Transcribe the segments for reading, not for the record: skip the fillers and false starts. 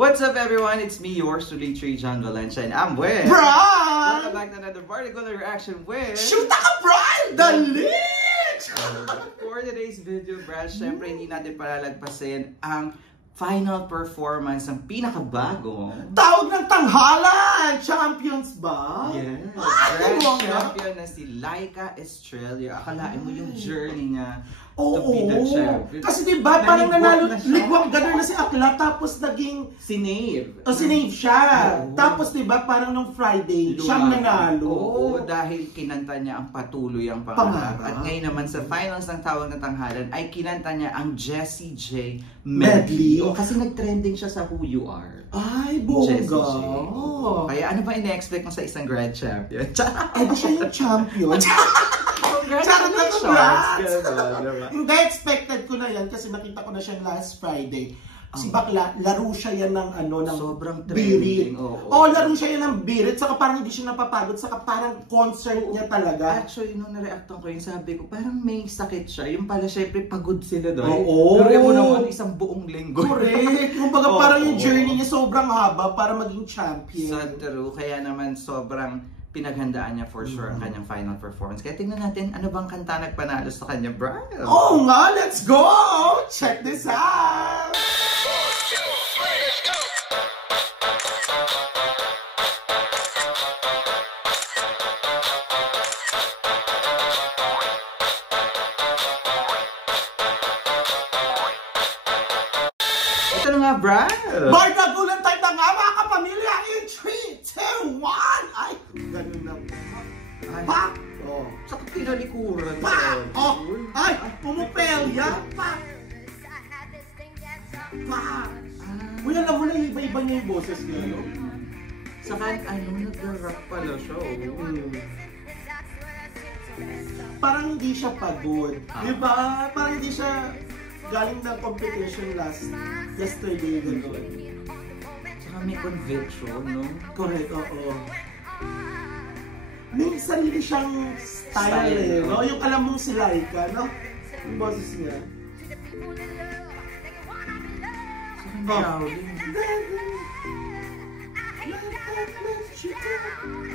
What's up, everyone? It's me, yours truly, John Valencia, and I'm with Brian! Welcome back to another particular reaction with Shoot ka, Brian! Dali! For today's video, Brad, syempre hindi natin palalagpasin ang final performance ng pinakabagong tawag ng tanghalan! Champions ba? Yes! Ay, Grand champion na si Laika Estrella. Akalain mo yung journey niya to be the champion. Kasi diba parang nanalo, ligwang gano'n na si Akla, tapos naging sinave. Sinave siya. Tapos diba parang nung Friday, siyang nanalo. Oo, dahil kinanta niya ang patuloy ang pangarap. At ngayon naman sa finals ng Tawag na Tanghalan ay kinanta niya ang Jessie J medley. Kasi nag-trending siya sa Who You Are. Ay, bongga. Kaya ano ba ina-expect mo sa isang grand champion? Ay, di siya yung champion. Congratulations! Hindi, expected ko na yan kasi nakita ko na siya last Friday. Si Bakla, laro siya yan ng ng sobrang birit. trending. Laro siya yan ng birit. Saka parang hindi siya napapagod. Saka parang concert niya talaga. Actually, nung na-reactan ko yun, sabi ko, parang may sakit siya. Yung pala, syempre, pagod sila doon. Pero mo naman, isang buong linggo. Correct. Kumbaga, parang yung journey niya sobrang haba para maging champion. So true. Kaya naman, sobrang pinaghandaan niya for sure ang kanyang final performance. Kaya tingnan natin, ano bang kanta nagpanalo sa kanya, Brian? Oo nga, let's go! Check this out! Ito na nga, Brian! Bardagulan tayo na nga, mga kapamilya! In 3, 2, 1! Ay, ganun na. Pak! Saka pinalikuran. Pak! Ay, pumupelya! Pak! Pak! Uy, alam mo na, iba-iba niya yung boses niya, no? Saka, nag-rap pala siya, Parang hindi siya pagod. Diba? Parang hindi siya galing ng competition yesterday, gano'n. Saka may conviction, no? Correct, oo. May sarili siyang style, no? Yung alam mong si Laika, no? Yung boses niya.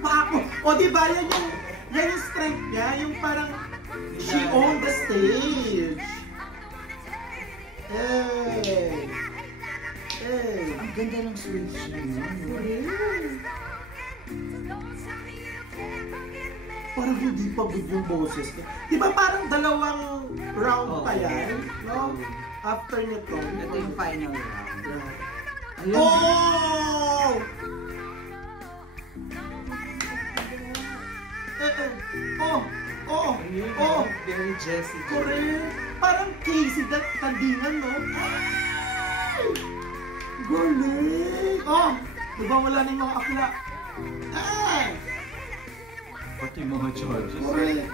Pako! O diba, yan yung strength niya, yung parang she owned the stage. Hey! Ang ganda ng switch niya. Parang hindi pagod yung boses niya. Diba parang dalawang round pa yan? No? After nito. Ito yung final round. Ayun. Oh! Very Jessie. Correct. Parang Casey that tandingan, no? Ay! Galing! Diba wala na yung mga akla? Ay! Pati mga charges. Correct.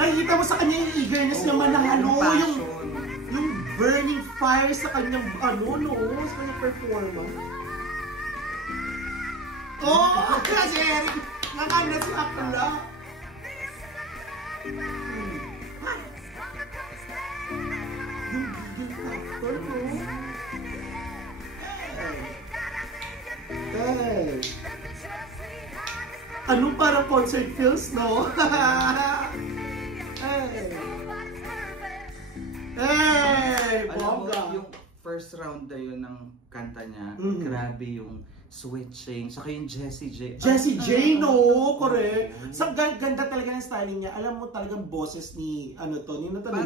Nakikita mo sa kanya yung eagerness naman ng yung burning fire sa kanyang sa kanyang performance. Kasi Eric, nakanda si Akla. Yung factor, no? Anong parang concert feels, no? Alam mo, yung first round na yun ng kanta niya, grabe yung switching, saka yung Jessie J. Jessie J, no? Correct. Sa ganda talaga ng styling niya. Alam mo talagang boses ni, ni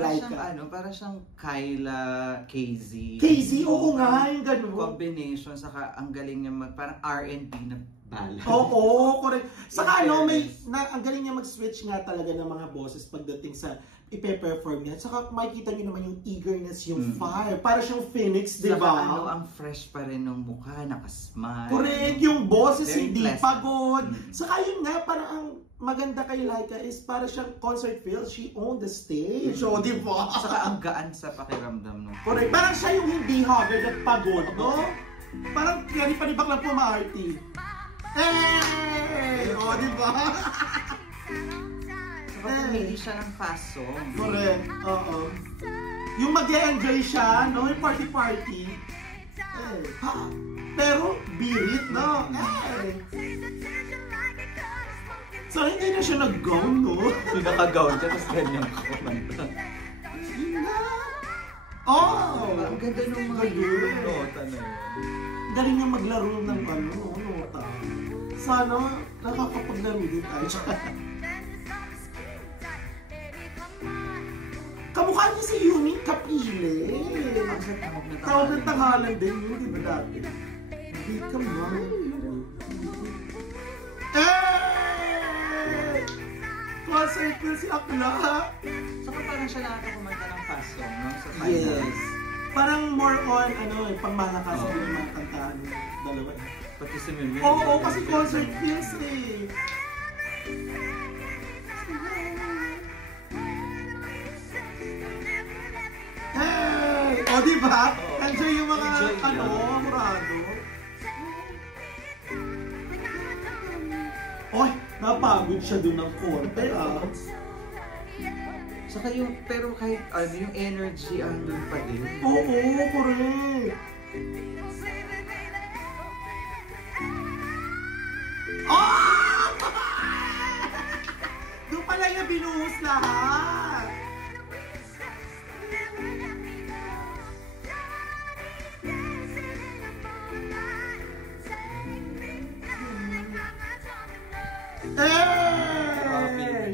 Laika. Para siyang Kyla, KZ. KZ, oo nga, yung gano'n. Combination, saka ang galing niya parang R&B na ballad. Oo, correct. Saka ang galing niya mag-switch nga talaga ng mga boses pagdating sa ipe-perform niya. Saka makikita niyo naman yung eagerness, yung fire. Para siyang phoenix, di ba? Saka ang fresh pa rin ng mukha, nakasmile. Correct, yung boses very hindi pleasant. Pagod. Saka yun nga, parang ang maganda kay Laika is para siyang concert feel, she owned the stage. So, di ba? Saka ang gaan sa pakiramdam, no? Correct. Parang siya yung hindi haggard at pagod, no? Parang panibak lang po ma-arty. Hey! O, di ba? Saka pumili siya ng fast song. Correct. Oo. Yung mag-e-enjoy siya, no? Yung party-party. Ha? Pero, birit, no? So, hindi na siya nag-gown, no? Pinaka-gown siya, tapos ganyan ko. Oh! Ang ganda nung mga nota na yun. Galing nga maglaro ng nota. Sana, nakakapaglaro din tayo. Kamukha niya si Yumi Kapile. Tawag ng tanghalan din yun, di ba dati? Hindi ka man. Concert na si Akla. Saka parang siya kumanta ng fast song, no? Sa final. Yes. Parang more on, pangmalakas yung mga kantahan ng dalawa. Pati si Mimi. Oo, kasi concert feels eh. Hey! O, diba? Enjoy yung mga, murado. Oy, napagod siya dun ng konti, Saka yung, pero kahit yung energy andun pa din. Oo, correct. Oh! Doon pala yung binuhos lahat.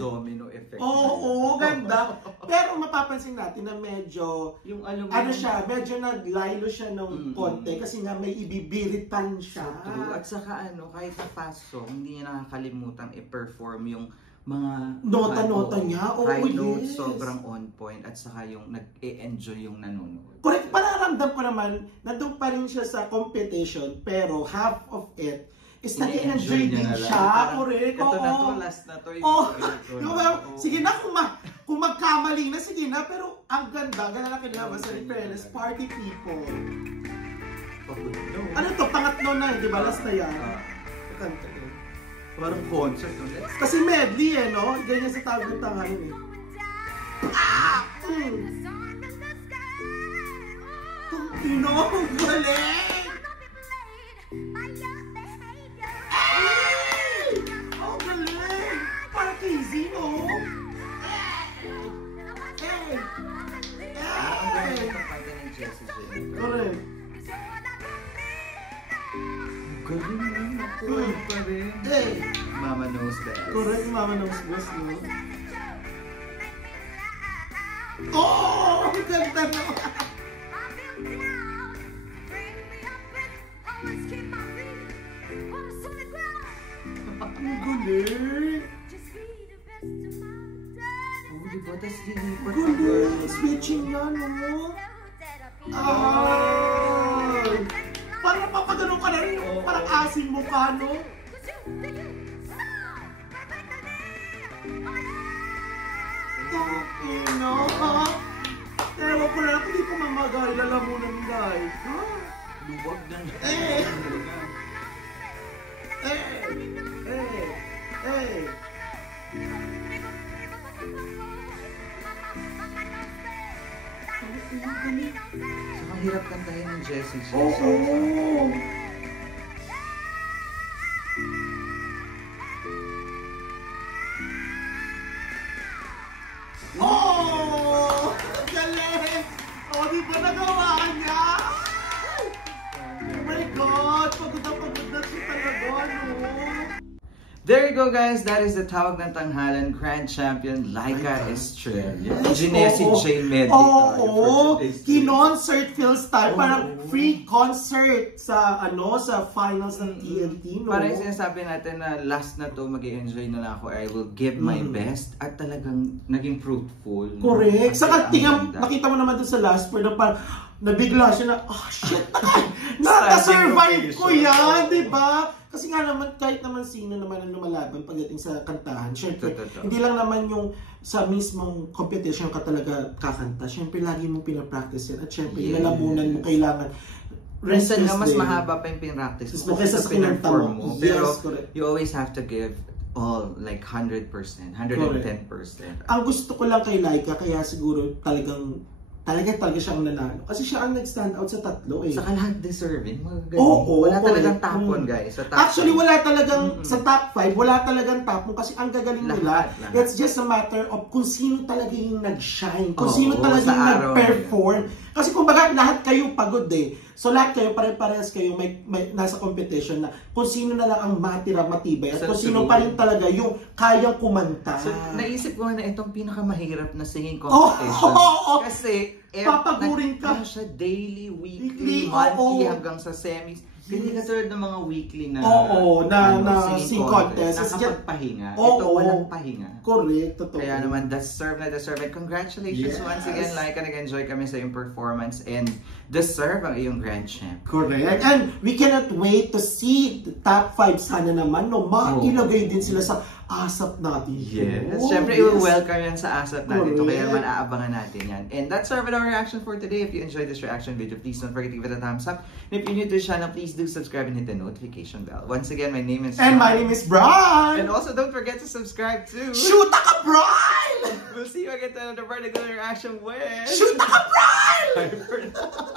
Domino effect. Oo, ganda. Pero mapapansin natin na medyo, yung medyo naglaylo siya ng konti kasi nga may ibibirit pa rin siya. So true. At saka kahit na fast song, hindi niya nakakalimutan i-perform yung mga nota-nota niya. High notes, sobrang on point. At saka yung nag-e-enjoy yung nanonood. Correct. Pararamdam ko naman, nandun pa rin siya sa competition, pero half of it is nag-enjoy din siya. Correct. Ito na to, last na to. Sige na, kung magkamali na, sige na. Pero ang ganda na kinama sa Fairness, party people. Ano to? Pangatlo na di ba? Last na yan. Kanta yun. Parang concert. Kasi medley no? Ganyan sa tawag ng tangalan Tino, galing! Oh, galing! Para Casey, no? Ang galing ng kanta ni Jessie J. Correct. Galing na pa rin. Mama knows best. Correct, Mama knows best, no? Oh! Ang ganda na! Ang galing! Oh, diba? Tas dinipat ang galing! Switching yan, no? Parang papaganong ka na rin. Parang asin mo ka, no? Okay, no? Ewan ko na lang, hindi ko mamagay. Lalamunan guys. Luwag na. Saka hirap kantahin ng Jessie J. Galing! Di ba nagawa niya? Oh my God! Pagod na siya talaga, no? There you go, guys. That is the Tawag ng Tanghalan Grand Champion, Laika Estrella. Jessie J medley. Kinonsert feels style. Parang free concert sa sa finals ng TNT, no? Parang sinasabi natin na last na to, mag-i-enjoy na lang ako. I will give my best. At talagang naging fruitful. Correct. Saka nakita mo naman doon sa last part na parang nabigla siya na, shit, nata-survive ko yan, di ba? Kasi nga naman, kahit naman sino naman ang lumalaban pagdating sa kantahan, syempre, hindi lang naman yung sa mismong competition ka talaga kakanta. Syempre, lagi mong pinapractice yan. At syempre, ilalamunan mo, kailangan minsan nga mas mahaba pa yung pinractice mo kaysa sa pinperform mo. Pero you always have to give all like 100%, 110%. Ang gusto ko lang kay Laika, kaya siguro talaga siyang nanalo. Kasi siya ang nag-stand out sa tatlo eh. Saka lahat deserving. Oo, wala talagang tapon, guys. Sa top Actually, 5. wala talagang, sa top 5, wala talagang tapon kasi ang gagaling nila. It's just a matter of kung sino talaga yung nag-shine. Kung sino talaga yung nag-perform. Kasi kumbaga, lahat kayo pagod eh. So lahat kayo, pare-parehas kayo may nasa competition na kung sino na lang ang matibay at kung sino pa rin talaga yung kayang kumanta. So, naisip ko na itong pinakamahirap na singing competition. Kasi, papagurin ka. Siya daily, weekly, monthly, hanggang sa semis. Hindi katulad ng mga weekly na sing contest. Nakapagpahinga. Ito walang pahinga. Correct, totoo. Kaya naman, deserve. And congratulations once again, Laika. Nag-enjoy kami sa iyong performance and deserve ang iyong grand champ. Correct. And we cannot wait to see the top 5 sana naman. Mailagay din sila sa ASAP natin. Yes. Siyempre, i-welcome yan sa ASAP natin. Ito kaya naman aabangan natin yan. And that's our reaction for today. If you enjoyed this reaction video, please don't forget to give it a thumbs up. And if you're new to the channel, please do subscribe and hit the notification bell. Once again, my name is And my name is Brian. And also, don't forget to subscribe to Shoot ka, Brian! We'll see you again to another part of the reaction with Shoot ka, Brian! Bye for now.